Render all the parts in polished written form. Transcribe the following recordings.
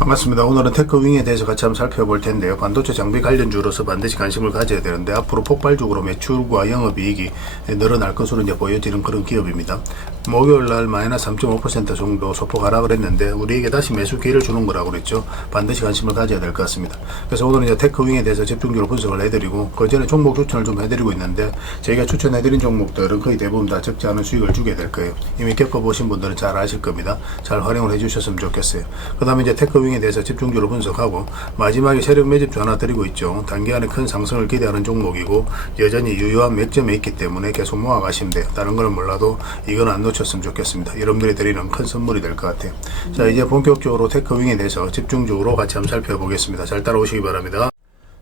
반갑습니다. 오늘은 테크윙에 대해서 같이 한번 살펴볼 텐데요. 반도체 장비 관련주로서 반드시 관심을 가져야 되는데 앞으로 폭발적으로 매출과 영업이익이 늘어날 것으로 이제 보여지는 그런 기업입니다. 목요일날 마이너스 3.5% 정도 소폭 하락을 했는데 우리에게 다시 매수 기회를 주는 거라고 그랬죠. 반드시 관심을 가져야 될 것 같습니다. 그래서 오늘은 이제 테크윙에 대해서 집중적으로 분석을 해드리고 그 전에 종목 추천을 좀 해드리고 있는데 저희가 추천해드린 종목들은 거의 대부분 다 적지 않은 수익을 주게 될 거예요. 이미 겪어보신 분들은 잘 아실 겁니다. 잘 활용을 해주셨으면 좋겠어요. 그 다음에 이제 테크윙에 대해서 집중적으로 분석하고 마지막에 세력 매집주 하나 드리고 있죠. 단기간에 큰 상승을 기대하는 종목이고 여전히 유효한 맥점에 있기 때문에 계속 모아가시면 돼요. 다른 거는 몰라도 이건 안 놓쳤으면 좋겠습니다. 여러분들이 드리는 큰 선물이 될 것 같아요. 자, 이제 본격적으로 테크윙에 대해서 집중적으로 같이 한번 살펴보겠습니다. 잘 따라오시기 바랍니다.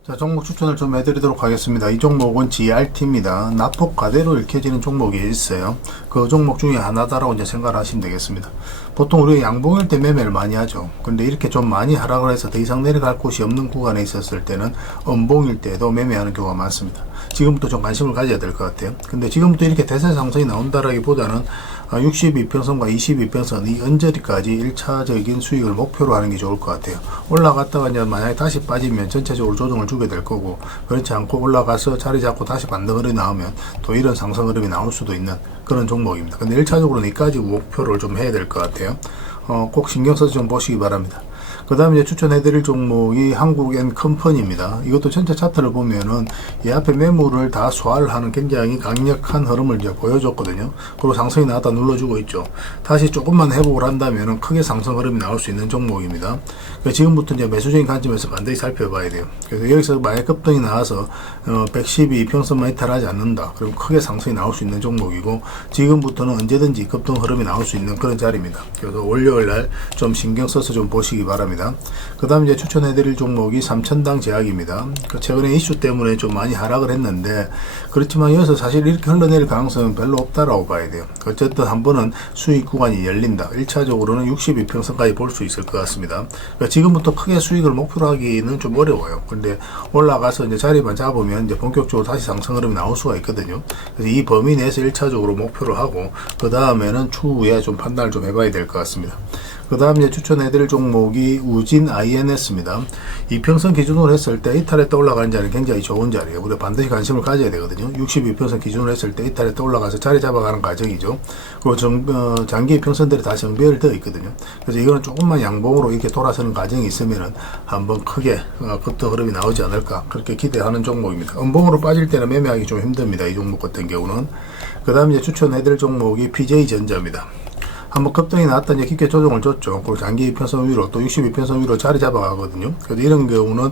자, 종목 추천을 좀 해드리도록 하겠습니다. 이 종목은 GRT입니다. 낙폭 가대로 읽혀지는 종목이 있어요. 그 종목 중에 하나다라고 이제 생각을 하시면 되겠습니다. 보통 우리가 양봉일 때 매매를 많이 하죠. 근데 이렇게 좀 많이 하락을 해서 더 이상 내려갈 곳이 없는 구간에 있었을 때는 음봉일 때도 매매하는 경우가 많습니다. 지금부터 좀 관심을 가져야 될 것 같아요. 근데 지금부터 이렇게 대세 상승이 나온다라기보다는 62평선과 22평선 이 언저리까지 1차적인 수익을 목표로 하는 게 좋을 것 같아요. 올라갔다가 이제 만약에 다시 빠지면 전체적으로 조정을 주게 될 거고, 그렇지 않고 올라가서 자리 잡고 다시 반등이 나오면 또 이런 상승 흐름이 나올 수도 있는 그런 종목입니다. 근데 1차적으로는 이까지 목표를 좀 해야 될 것 같아요. 꼭 신경 써서 좀 보시기 바랍니다. 그 다음에 추천해드릴 종목이 한국엔컴퍼니입니다. 이것도 전체 차트를 보면은 이 앞에 매물을 다 소화를 하는 굉장히 강력한 흐름을 이제 보여줬거든요. 그리고 상승이 나왔다 눌러주고 있죠. 다시 조금만 회복을 한다면은 크게 상승 흐름이 나올 수 있는 종목입니다. 그러니까 지금부터 이제 매수적인 관점에서 반드시 살펴봐야 돼요. 그래서 여기서 만약 급등이 나와서 112평선만 이탈하지 않는다. 그럼 크게 상승이 나올 수 있는 종목이고, 지금부터는 언제든지 급등 흐름이 나올 수 있는 그런 자리입니다. 그래서 월요일날 좀 신경 써서 좀 보시기 바랍니다. 그 다음 이제 추천해드릴 종목이 삼천당 제약입니다. 최근에 이슈 때문에 좀 많이 하락을 했는데, 그렇지만 여기서 사실 이렇게 흘러내릴 가능성은 별로 없다라고 봐야 돼요. 어쨌든 한 번은 수익 구간이 열린다. 1차적으로는 62평선까지 볼 수 있을 것 같습니다. 그러니까 지금부터 크게 수익을 목표로 하기는 좀 어려워요. 근데 올라가서 이제 자리만 잡으면 이제 본격적으로 다시 상승 흐름이 나올 수가 있거든요. 그래서 이 범위 내에서 1차적으로 목표로 하고, 그 다음에는 추후에 좀 판단을 좀 해봐야 될 것 같습니다. 그 다음 이제 추천해드릴 종목이 우진 INS입니다. 이평선 기준으로 했을 때 이탈했다 올라가는 자리는 굉장히 좋은 자리예요. 우리가 반드시 관심을 가져야 되거든요. 62평선 기준으로 했을 때 이탈했다 올라가서 자리 잡아가는 과정이죠. 그리고 장기 평선들이 다 정비를 되어 있거든요. 그래서 이거는 조금만 양봉으로 이렇게 돌아서는 과정이 있으면은 한번 크게 급등 흐름이 나오지 않을까 그렇게 기대하는 종목입니다. 음봉으로 빠질 때는 매매하기 좀 힘듭니다. 이 종목 같은 경우는. 그 다음 이제 추천해드릴 종목이 PJ전자입니다. 한번 급등이 나왔다 이제 깊게 조정을 줬죠. 그리고 장기 이평선 위로 또 62평선 위로 자리 잡아가거든요. 그래서 이런 경우는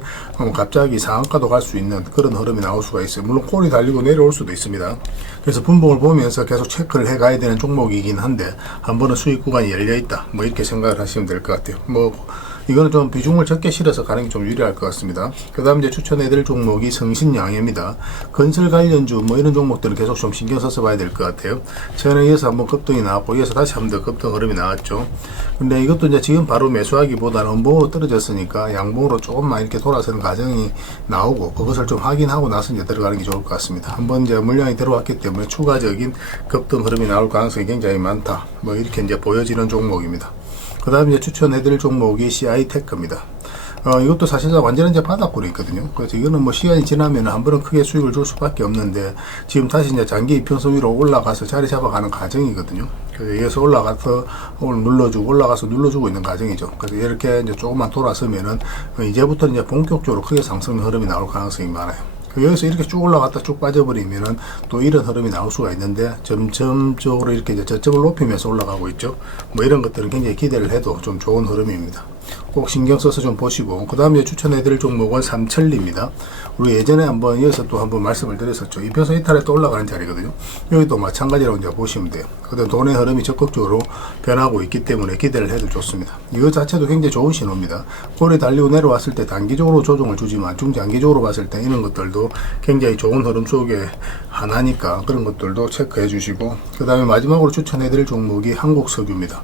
갑자기 상한가도 갈 수 있는 그런 흐름이 나올 수가 있어요. 물론 콜이 달리고 내려올 수도 있습니다. 그래서 분봉을 보면서 계속 체크를 해 가야 되는 종목이긴 한데, 한 번은 수익 구간이 열려있다 뭐 이렇게 생각을 하시면 될 것 같아요. 이거는 좀 비중을 적게 실어서 가는 게 좀 유리할 것 같습니다. 그 다음 이제 추천해드릴 종목이 성신양해입니다. 건설 관련주 이런 종목들은 계속 좀 신경 써서 봐야 될 것 같아요. 최근에 이어서 한번 급등이 나왔고, 이어서 다시 한번 더 급등 흐름이 나왔죠. 근데 이것도 이제 지금 바로 매수하기보다는 음봉으로 떨어졌으니까 양봉으로 조금만 이렇게 돌아서는 과정이 나오고, 그것을 좀 확인하고 나서 이제 들어가는 게 좋을 것 같습니다. 한번 이제 물량이 들어왔기 때문에 추가적인 급등 흐름이 나올 가능성이 굉장히 많다. 이렇게 이제 보여지는 종목입니다. 그 다음 이제 추천해드릴 종목이 CI테크입니다. 이것도 사실상 완전히 이제 바닥권에 있거든요. 그래서 이거는 시간이 지나면 한 번은 크게 수익을 줄 수밖에 없는데, 지금 다시 이제 장기 이평선 위로 올라가서 자리 잡아가는 과정이거든요. 그래서 여기서 올라가서 오늘 눌러주고 올라가서 눌러주고 있는 과정이죠. 그래서 이렇게 이제 조금만 돌아서면은 이제부터 이제 본격적으로 크게 상승 흐름이 나올 가능성이 많아요. 여기서 이렇게 쭉 올라갔다 쭉 빠져버리면은 또 이런 흐름이 나올 수가 있는데, 점점적으로 이렇게 이제 저점을 높이면서 올라가고 있죠. 이런 것들은 굉장히 기대를 해도 좀 좋은 흐름입니다. 꼭 신경 써서 좀 보시고, 그 다음에 추천해드릴 종목은 삼천리입니다. 우리 예전에 한번 이어서 또 한번 말씀을 드렸었죠. 이평선 이탈에 또 올라가는 자리거든요. 여기도 마찬가지라고 이제 보시면 돼요. 근데 돈의 흐름이 적극적으로 변하고 있기 때문에 기대를 해도 좋습니다. 이거 자체도 굉장히 좋은 신호입니다. 골이 달리고 내려왔을 때 단기적으로 조정을 주지만 중장기적으로 봤을 때 이런 것들도 굉장히 좋은 흐름 속에 하나니까 그런 것들도 체크해 주시고, 그 다음에 마지막으로 추천해드릴 종목이 한국석유입니다.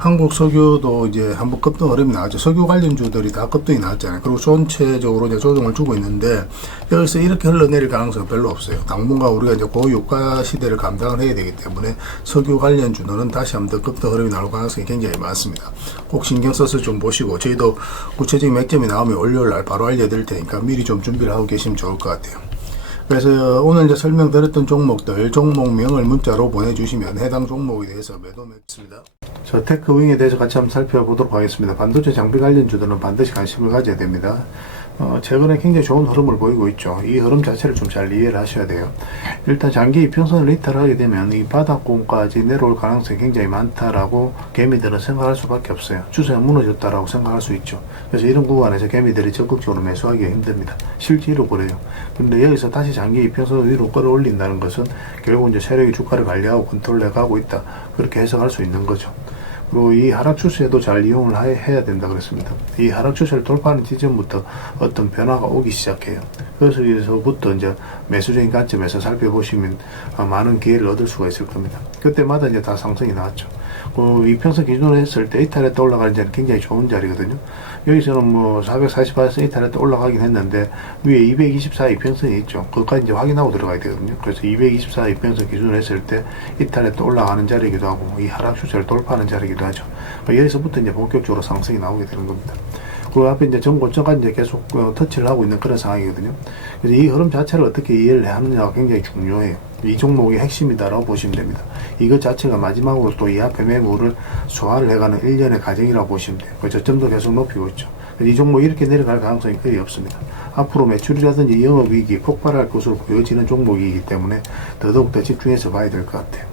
한국 석유도 이제 한번 급등 흐름이 나왔죠. 석유 관련주들이 다 급등이 나왔잖아요. 그리고 전체적으로 이제 조정을 주고 있는데 여기서 이렇게 흘러내릴 가능성은 별로 없어요. 당분간 우리가 이제 고유가 시대를 감당을 해야 되기 때문에 석유 관련주들은 다시 한번 더 급등 흐름이 나올 가능성이 굉장히 많습니다. 꼭 신경 써서 좀 보시고 저희도 구체적인 맥점이 나오면 월요일날 바로 알려드릴 테니까 미리 좀 준비를 하고 계시면 좋을 것 같아요. 그래서 오늘 이제 설명드렸던 종목들 종목명을 문자로 보내주시면 해당 종목에 대해서 매도 매수입니다. 저 테크윙에 대해서 같이 한번 살펴보도록 하겠습니다. 반도체 장비 관련주들은 반드시 관심을 가져야 됩니다. 최근에 굉장히 좋은 흐름을 보이고 있죠. 이 흐름 자체를 좀 잘 이해를 하셔야 돼요. 일단 장기 이평선을 이탈하게 되면 이 바닥권까지 내려올 가능성이 굉장히 많다라고 개미들은 생각할 수밖에 없어요. 추세가 무너졌다라고 생각할 수 있죠. 그래서 이런 구간에서 개미들이 적극적으로 매수하기가 힘듭니다. 실제로 그래요. 근데 여기서 다시 장기 이평선을 위로 끌어올린다는 것은 결국 이제 세력이 주가를 관리하고 컨트롤해 가고 있다. 그렇게 해석할 수 있는 거죠. 그리고 이 하락 추세도 잘 이용을 해야 된다 그랬습니다. 이 하락 추세를 돌파하는 지점부터 어떤 변화가 오기 시작해요. 그래서부터 이제 매수적인 관점에서 살펴보시면 많은 기회를 얻을 수가 있을 겁니다. 그때마다 이제 다 상승이 나왔죠. 그 이평선 기준으로 했을 때 이탈했다 올라가는 자리는 굉장히 좋은 자리거든요. 여기서는 뭐 448에서 이탈했다 올라가긴 했는데 위에 224 이평선이 있죠. 그것까지 이제 확인하고 들어가야 되거든요. 그래서 224 이평선 기준으로 했을 때 이탈했다 올라가는 자리이기도 하고 이 하락 추세를 돌파하는 자리이기도 하죠. 여기서부터 이제 본격적으로 상승이 나오게 되는 겁니다. 그 앞에 이제 전고점까지 이제 계속 터치를 하고 있는 그런 상황이거든요. 그래서 이 흐름 자체를 어떻게 이해를 하느냐가 굉장히 중요해요. 이 종목이 핵심이다라고 보시면 됩니다. 이것 자체가 마지막으로 또 이 앞에 매물을 소화를 해가는 일련의 과정이라고 보시면 돼요. 그 저점도 계속 높이고 있죠. 이 종목이 이렇게 내려갈 가능성이 거의 없습니다. 앞으로 매출이라든지 영업이익이 폭발할 것으로 보여지는 종목이기 때문에 더더욱 집중해서 봐야 될 것 같아요.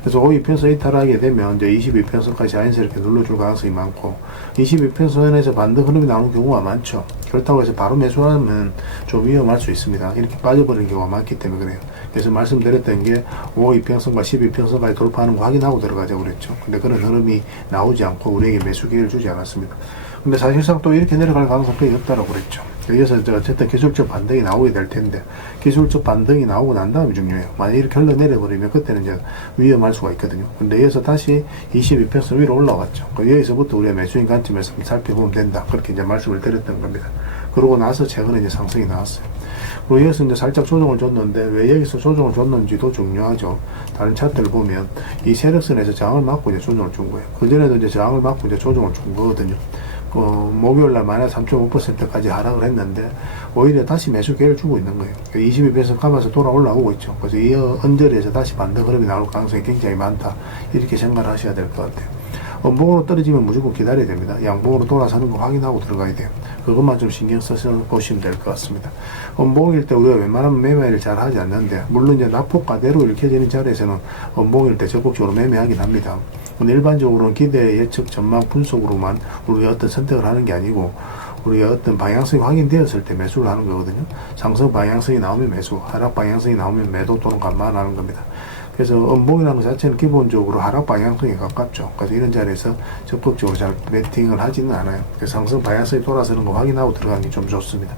그래서 5이평선 이탈하게 되면 이제 22평선까지 자연스럽게 눌러줄 가능성이 많고 22평선에서 반등 흐름이 나오는 경우가 많죠. 그렇다고 해서 바로 매수하면 좀 위험할 수 있습니다. 이렇게 빠져버리는 경우가 많기 때문에 그래요. 그래서 말씀드렸던 게 5이평선과 12평선까지 돌파하는 거 확인하고 들어가자고 그랬죠. 근데 그런 흐름이 나오지 않고 우리에게 매수 기회를 주지 않았습니다. 근데 사실상 또 이렇게 내려갈 가능성이 거의 없다고 그랬죠. 여기서 어쨌든 기술적 반등이 나오게 될 텐데 기술적 반등이 나오고 난 다음이 중요해요. 만약 이렇게 흘러내려 버리면 그때는 이제 위험할 수가 있거든요. 근데 여기서 다시 22평선 위로 올라왔죠. 여기서부터 우리가 매수인 관점에서 살펴보면 된다. 그렇게 이제 말씀을 드렸던 겁니다. 그러고 나서 최근에 이제 상승이 나왔어요. 그리고 여기서 이제 살짝 조정을 줬는데 왜 여기서 조정을 줬는지도 중요하죠. 다른 차트를 보면 이 세력선에서 저항을 맞고 이제 조정을 준 거예요. 그전에도 이제 저항을 맞고 이제 조정을 준 거거든요. 목요일날 마이너스 3.5%까지 하락을 했는데 오히려 다시 매수 기회를 주고 있는 거예요. 22배에서 감아서 돌아 올라오고 있죠. 그래서 이 언저리에서 다시 반등 흐름이 나올 가능성이 굉장히 많다. 이렇게 생각을 하셔야 될 것 같아요. 음봉으로 떨어지면 무조건 기다려야 됩니다. 양봉으로 돌아서는 거 확인하고 들어가야 돼요. 그것만 좀 신경 써서 보시면 될 것 같습니다. 음봉일 때 우리가 웬만하면 매매를 잘 하지 않는데 물론 이제 낙폭과대로 읽혀지는 자리에서는 음봉일 때 적극적으로 매매하긴 합니다. 근데 일반적으로는 기대 예측 전망 분석으로만 우리가 어떤 선택을 하는 게 아니고 우리가 어떤 방향성이 확인되었을 때 매수를 하는 거거든요. 상승 방향성이 나오면 매수, 하락 방향성이 나오면 매도 또는 감안하는 겁니다. 그래서 음봉이라는 것 자체는 기본적으로 하락 방향성에 가깝죠. 그래서 이런 자리에서 적극적으로 잘 매팅을 하지는 않아요. 그래서 상승 방향성이 돌아서는 거 확인하고 들어가는 게 좀 좋습니다.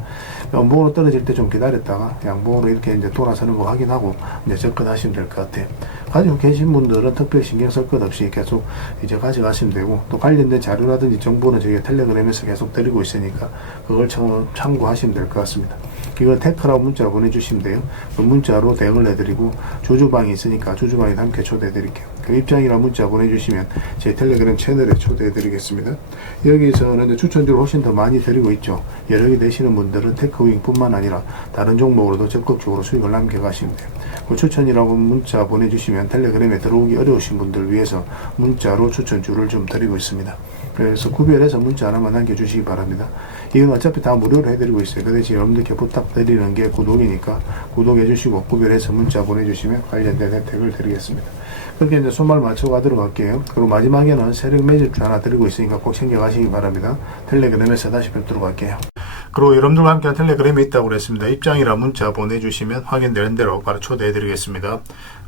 음봉으로 떨어질 때 좀 기다렸다가 양봉으로 이렇게 이제 돌아서는 거 확인하고 이제 접근하시면 될 것 같아요. 가지고 계신 분들은 특별히 신경 쓸 것 없이 계속 이제 가져가시면 되고 또 관련된 자료라든지 정보는 저희가 텔레그램에서 계속 드리고 있으니까 그걸 참고하시면 될 것 같습니다. 이걸 테크라고 문자로 보내주시면 돼요. 그 문자로 대응을 해드리고 주주방이 있으니까 주주방에 함께 초대해드릴게요. 그 입장이라 문자 보내주시면 제 텔레그램 채널에 초대해드리겠습니다. 여기서는 추천주를 훨씬 더 많이 드리고 있죠. 여러 개 되시는 분들은 테크윙뿐만 아니라 다른 종목으로도 적극적으로 수익을 남겨가시면 돼요. 그 추천이라고 문자 보내주시면 텔레그램에 들어오기 어려우신 분들 위해서 문자로 추천주를 좀 드리고 있습니다. 그래서 구별해서 문자 하나만 남겨주시기 바랍니다. 이건 어차피 다 무료로 해드리고 있어요. 그 대신 여러분들께 부탁드리는 게 구독이니까 구독해주시고 구별해서 문자 보내주시면 관련된 혜택을 드리겠습니다. 그렇게 이제 손발 맞춰 가도록 할게요. 그리고 마지막에는 세력 매집주 하나 드리고 있으니까 꼭 챙겨가시기 바랍니다. 텔레그램에서 다시 뵙도록 할게요. 그리고 여러분들과 함께 텔레그램에 있다고 그랬습니다. 입장이라 문자 보내주시면 확인되는 대로 바로 초대해드리겠습니다.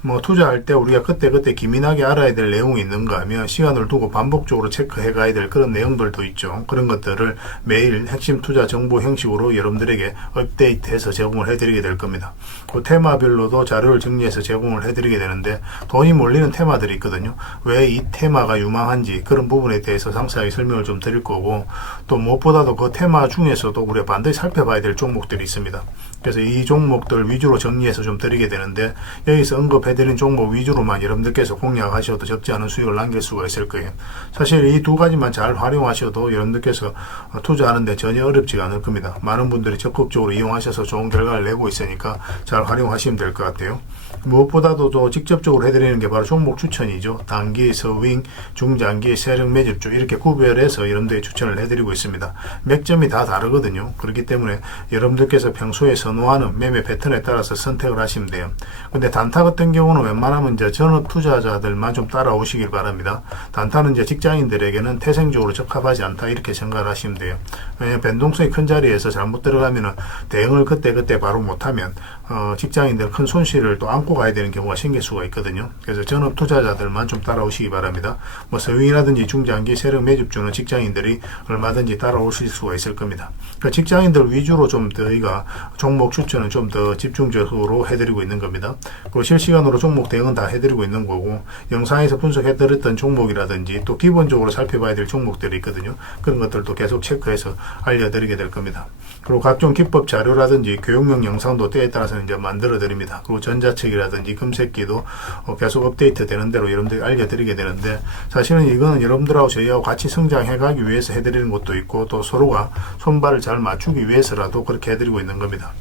뭐 투자할 때 우리가 그때그때 기민하게 알아야 될 내용이 있는가 하면 시간을 두고 반복적으로 체크해 가야 될 그런 내용들도 있죠. 그런 것들을 매일 핵심 투자 정보 형식으로 여러분들에게 업데이트해서 제공을 해드리게 될 겁니다. 그 테마별로도 자료를 정리해서 제공을 해드리게 되는데 돈이 몰리는 테마들이 있거든요. 왜 이 테마가 유망한지 그런 부분에 대해서 상세하게 설명을 좀 드릴 거고, 또 무엇보다도 그 테마 중에서도 우리가 반드시 살펴봐야 될 종목들이 있습니다. 그래서 이 종목들 위주로 정리해서 좀 드리게 되는데, 여기서 언급해드린 종목 위주로만 여러분들께서 공략하셔도 적지 않은 수익을 남길 수가 있을 거예요. 사실 이 두 가지만 잘 활용하셔도 여러분들께서 투자하는데 전혀 어렵지가 않을 겁니다. 많은 분들이 적극적으로 이용하셔서 좋은 결과를 내고 있으니까 잘 활용하시면 될 것 같아요. 무엇보다도 또 직접적으로 해드리는 게 바로 종목 추천이죠. 단기, 서윙, 중장기, 세력 매집주 이렇게 구별해서 여러분들이 추천을 해드리고 있습니다. 맥점이 다 다르거든요. 그렇기 때문에 여러분들께서 평소에 선호하는 매매 패턴에 따라서 선택을 하시면 돼요. 근데 단타 같은 경우는 웬만하면 이제 전업 투자자들만 좀 따라오시길 바랍니다. 단타는 이제 직장인들에게는 태생적으로 적합하지 않다 이렇게 생각을 하시면 돼요. 왜냐하면 변동성이 큰 자리에서 잘못 들어가면은 대응을 그때 바로 못하면 직장인들 큰 손실을 또 안고 가야 되는 경우가 생길 수가 있거든요. 그래서 전업 투자자들만 좀 따라오시기 바랍니다. 뭐 서윙이라든지 중장기 세력 매집주는 직장인들이 얼마든지 따라오실 수가 있을 겁니다. 그러니까 직장인들 위주로 좀 저희가 종목 추천은 좀 더 집중적으로 해드리고 있는 겁니다. 그리고 실시간으로 종목 대응은 다 해드리고 있는 거고, 영상에서 분석해드렸던 종목이라든지 또 기본적으로 살펴봐야 될 종목들이 있거든요. 그런 것들도 계속 체크해서 알려드리게 될 겁니다. 그리고 각종 기법 자료라든지 교육용 영상도 때에 따라서는 이제 만들어 드립니다. 그리고 전자책이라든지 금색기도 계속 업데이트 되는 대로 여러분들이 알려드리게 되는데, 사실은 이거는 여러분들하고 저희하고 같이 성장해 가기 위해서 해드리는 것도 있고, 또 서로가 손발을 잘 맞추기 위해서라도 그렇게 해드리고 있는 겁니다.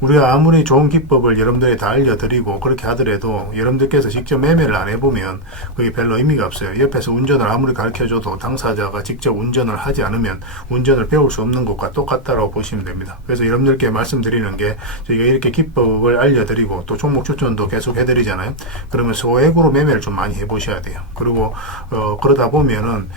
우리가 아무리 좋은 기법을 여러분들이 다 알려드리고 그렇게 하더라도 여러분들께서 직접 매매를 안 해보면 그게 별로 의미가 없어요. 옆에서 운전을 아무리 가르쳐줘도 당사자가 직접 운전을 하지 않으면 운전을 배울 수 없는 것과 똑같다라고 보시면 됩니다. 그래서 여러분들께 말씀드리는 게, 저희가 이렇게 기법을 알려드리고 또 종목 추천도 계속 해드리잖아요. 그러면 소액으로 매매를 좀 많이 해보셔야 돼요. 그리고 그러다 보면은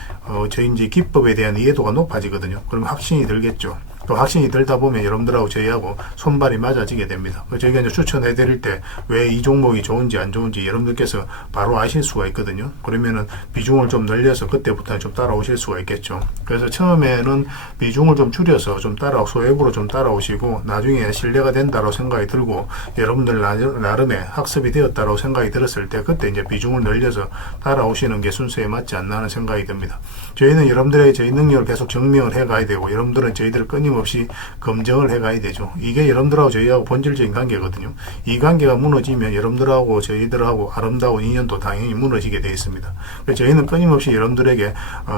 저희 이제 기법에 대한 이해도가 높아지거든요. 그러면 확신이 들겠죠. 또 확신이 들다 보면 여러분들하고 저희하고 손발이 맞아지게 됩니다. 저희가 이제 추천해 드릴 때 왜 이 종목이 좋은지 안 좋은지 여러분들께서 바로 아실 수가 있거든요. 그러면은 비중을 좀 늘려서 그때부터는 좀 따라오실 수가 있겠죠. 그래서 처음에는 비중을 좀 줄여서 좀 소액으로 좀 따라오시고, 나중에 신뢰가 된다고 생각이 들고 여러분들 나름의 학습이 되었다고 생각이 들었을 때 그때 이제 비중을 늘려서 따라오시는 게 순서에 맞지 않나 하는 생각이 듭니다. 저희는 여러분들에게 저희 능력을 계속 증명을 해 가야 되고, 여러분들은 저희들을 끊임없이 검증을 해 가야 되죠. 이게 여러분들하고 저희하고 본질적인 관계거든요. 이 관계가 무너지면 여러분들하고 저희들하고 아름다운 인연도 당연히 무너지게 되어 있습니다. 그래서 저희는 끊임없이 여러분들에게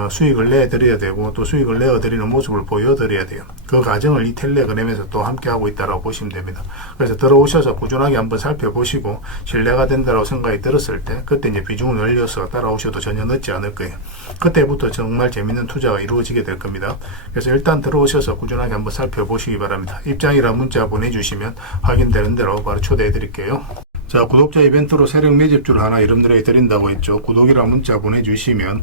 수익을 내드려야 되고, 또 수익을 내어드리는 모습을 보여드려야 돼요. 그 과정을 이 텔레그램에서 또 함께 하고 있다고 보시면 됩니다. 그래서 들어오셔서 꾸준하게 한번 살펴보시고 신뢰가 된다고 생각이 들었을 때 그때 이제 비중을 늘려서 따라오셔도 전혀 늦지 않을 거예요. 그때부터 정말 재밌는 투자가 이루어지게 될 겁니다. 그래서 일단 들어오셔서 꾸준하게 한번 살펴보시기 바랍니다. 입장이라 문자 보내주시면 확인되는 대로 바로 초대해 드릴게요. 자, 구독자 이벤트로 세력 매집주를 하나 여러분들에게 드린다고 했죠. 구독이랑 문자 보내주시면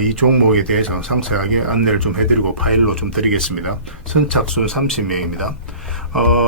이 종목에 대해서 상세하게 안내를 좀 해드리고 파일로 좀 드리겠습니다. 선착순 30명입니다.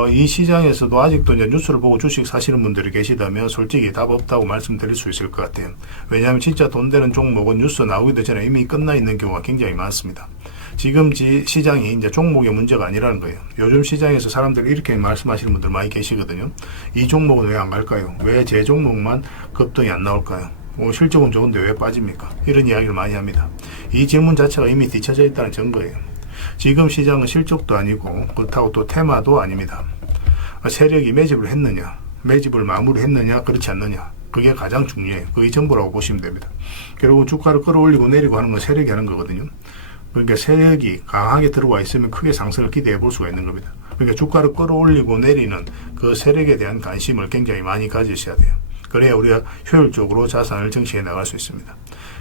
이 시장에서도 아직도 이제 뉴스를 보고 주식 사시는 분들이 계시다면 솔직히 답 없다고 말씀드릴 수 있을 것 같아요. 왜냐하면 진짜 돈 되는 종목은 뉴스 나오기도 전에 이미 끝나 있는 경우가 굉장히 많습니다. 지금 시장이 이제 종목의 문제가 아니라는 거예요. 요즘 시장에서 사람들이 이렇게 말씀하시는 분들 많이 계시거든요. 이 종목은 왜 안 갈까요? 왜 제 종목만 급등이 안 나올까요? 실적은 좋은데 왜 빠집니까? 이런 이야기를 많이 합니다. 이 질문 자체가 이미 뒤쳐져 있다는 증거예요. 지금 시장은 실적도 아니고 그렇다고 또 테마도 아닙니다. 세력이 매집을 했느냐, 매집을 마무리했느냐, 그렇지 않느냐, 그게 가장 중요해요. 그게 전부라고 보시면 됩니다. 결국은 주가를 끌어올리고 내리고 하는 건 세력이 하는 거거든요. 그러니까 세력이 강하게 들어와 있으면 크게 상승을 기대해 볼 수가 있는 겁니다. 그러니까 주가를 끌어올리고 내리는 그 세력에 대한 관심을 굉장히 많이 가지셔야 돼요. 그래야 우리가 효율적으로 자산을 증식해 나갈 수 있습니다.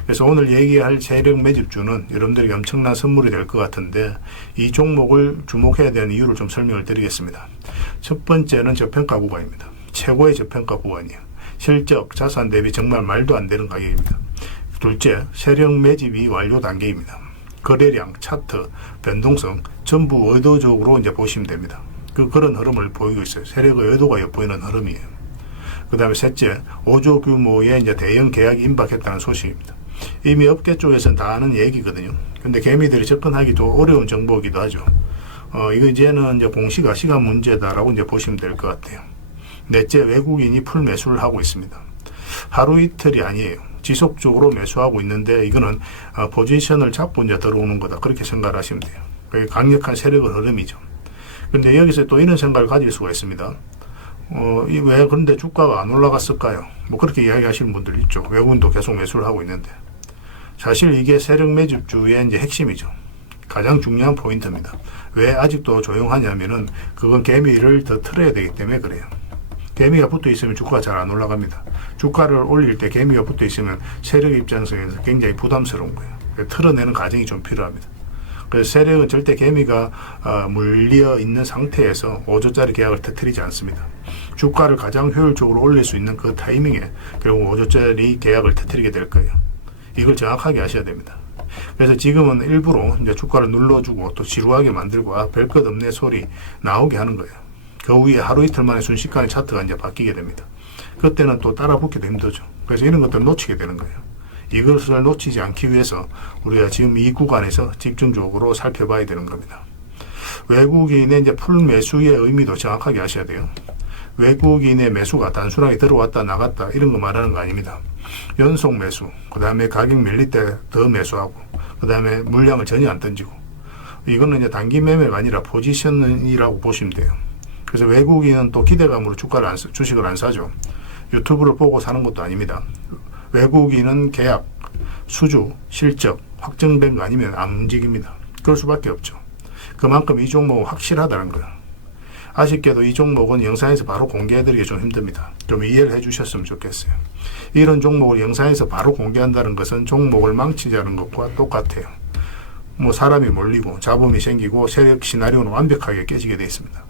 그래서 오늘 얘기할 세력 매집주는 여러분들에게 엄청난 선물이 될 것 같은데, 이 종목을 주목해야 되는 이유를 좀 설명을 드리겠습니다. 첫 번째는 저평가 구간입니다. 최고의 저평가 구간이에요. 실적, 자산 대비 정말 말도 안 되는 가격입니다. 둘째, 세력 매집이 완료 단계입니다. 거래량, 차트, 변동성 전부 의도적으로 이제 보시면 됩니다. 그런 흐름을 보이고 있어요. 세력의 의도가 엿보이는 흐름이에요. 그 다음에 셋째, 5조 규모의 이제 대형 계약이 임박했다는 소식입니다. 이미 업계 쪽에서는 다 아는 얘기거든요. 근데 개미들이 접근하기도 어려운 정보이기도 하죠. 이거 이제는 이제 공시가 시간 문제다라고 이제 보시면 될 것 같아요. 넷째, 외국인이 풀 매수를 하고 있습니다. 하루 이틀이 아니에요. 지속적으로 매수하고 있는데 이거는 포지션을 잡고 이제 들어오는 거다. 그렇게 생각을 하시면 돼요. 그게 강력한 세력의 흐름이죠. 근데 여기서 또 이런 생각을 가질 수가 있습니다. 왜 그런데 주가가 안 올라갔을까요? 뭐 그렇게 이야기하시는 분들 있죠. 외국인도 계속 매수를 하고 있는데. 사실 이게 세력 매집주의 이제 핵심이죠. 가장 중요한 포인트입니다. 왜 아직도 조용하냐면은 그건 개미를 더 틀어야 되기 때문에 그래요. 개미가 붙어 있으면 주가가 잘 안 올라갑니다. 주가를 올릴 때 개미가 붙어 있으면 세력 입장에서 굉장히 부담스러운 거예요. 틀어내는 과정이 좀 필요합니다. 그래서 세력은 절대 개미가 물려 있는 상태에서 5조짜리 계약을 터뜨리지 않습니다. 주가를 가장 효율적으로 올릴 수 있는 그 타이밍에 결국 5조짜리 계약을 터뜨리게 될 거예요. 이걸 정확하게 아셔야 됩니다. 그래서 지금은 일부러 이제 주가를 눌러주고 또 지루하게 만들고 별 것 없네 소리 나오게 하는 거예요. 그 후에 하루 이틀 만에 순식간에 차트가 이제 바뀌게 됩니다. 그때는 또 따라 붙기도 힘들죠. 그래서 이런 것들을 놓치게 되는 거예요. 이것을 놓치지 않기 위해서 우리가 지금 이 구간에서 집중적으로 살펴봐야 되는 겁니다. 외국인의 이제 풀 매수의 의미도 정확하게 아셔야 돼요. 외국인의 매수가 단순하게 들어왔다 나갔다 이런 거 말하는 거 아닙니다. 연속 매수, 그 다음에 가격 밀릴 때 더 매수하고, 그 다음에 물량을 전혀 안 던지고, 이거는 이제 단기 매매가 아니라 포지션이라고 보시면 돼요. 그래서 외국인은 또 기대감으로 주식을 안 사죠. 유튜브를 보고 사는 것도 아닙니다. 외국인은 계약, 수주, 실적 확정된 거 아니면 안 움직입니다. 그럴 수밖에 없죠. 그만큼 이 종목은 확실하다는 거예요. 아쉽게도 이 종목은 영상에서 바로 공개해드리기 좀 힘듭니다. 좀 이해를 해주셨으면 좋겠어요. 이런 종목을 영상에서 바로 공개한다는 것은 종목을 망치자는 것과 똑같아요. 뭐 사람이 몰리고 잡음이 생기고 세력 시나리오는 완벽하게 깨지게 되어 있습니다.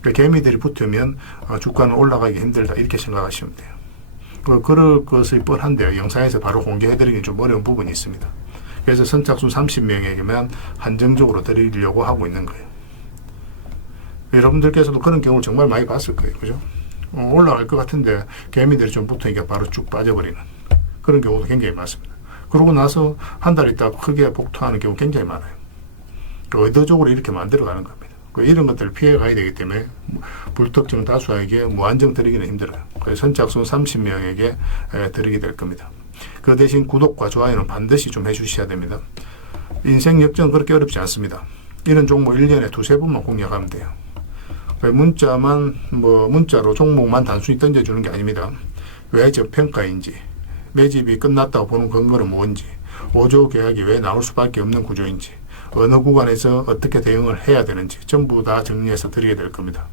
그러니까 개미들이 붙으면 주가는 올라가기 힘들다 이렇게 생각하시면 돼요. 그럴 것이 뻔한데요. 영상에서 바로 공개해드리기 좀 어려운 부분이 있습니다. 그래서 선착순 30명에게만 한정적으로 드리려고 하고 있는 거예요. 여러분들께서도 그런 경우를 정말 많이 봤을 거예요. 그죠? 올라갈 것 같은데 개미들이 좀 붙으니까 바로 쭉 빠져버리는 그런 경우도 굉장히 많습니다. 그러고 나서 한 달 있다가 크게 복토하는 경우 굉장히 많아요. 의도적으로 이렇게 만들어가는 겁니다. 이런 것들을 피해 가야 되기 때문에 불특정 다수에게 무한정 드리기는 힘들어요. 그래서 선착순 30명에게 드리게 될 겁니다. 그 대신 구독과 좋아요는 반드시 좀 해주셔야 됩니다. 인생 역전은 그렇게 어렵지 않습니다. 이런 종목 1년에 두세 번만 공략하면 돼요. 문자로 종목만 단순히 던져주는 게 아닙니다. 왜 저평가인지, 매집이 끝났다고 보는 근거는 뭔지, 5조 계약이 왜 나올 수밖에 없는 구조인지, 어느 구간에서 어떻게 대응을 해야 되는지 전부 다 정리해서 드리게 될 겁니다.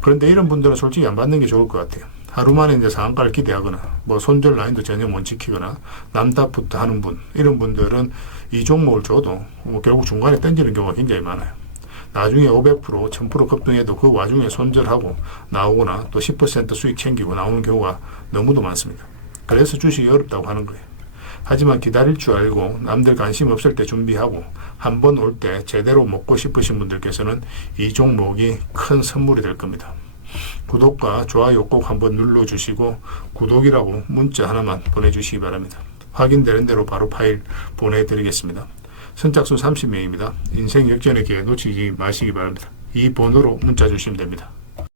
그런데 이런 분들은 솔직히 안 받는 게 좋을 것 같아요. 하루 만에 이제 상한가를 기대하거나 손절 라인도 전혀 못 지키거나 남답부터 하는 분, 이런 분들은 이 종목을 줘도 결국 중간에 던지는 경우가 굉장히 많아요. 나중에 500%, 1000% 급등해도 그 와중에 손절하고 나오거나 또 10% 수익 챙기고 나오는 경우가 너무도 많습니다. 그래서 주식이 어렵다고 하는 거예요. 하지만 기다릴 줄 알고 남들 관심 없을 때 준비하고 한 번 올 때 제대로 먹고 싶으신 분들께서는 이 종목이 큰 선물이 될 겁니다. 구독과 좋아요 꼭 한번 눌러주시고 구독이라고 문자 하나만 보내주시기 바랍니다. 확인되는 대로 바로 파일 보내드리겠습니다. 선착순 30명입니다. 인생 역전의 기회 놓치지 마시기 바랍니다. 이 번호로 문자 주시면 됩니다.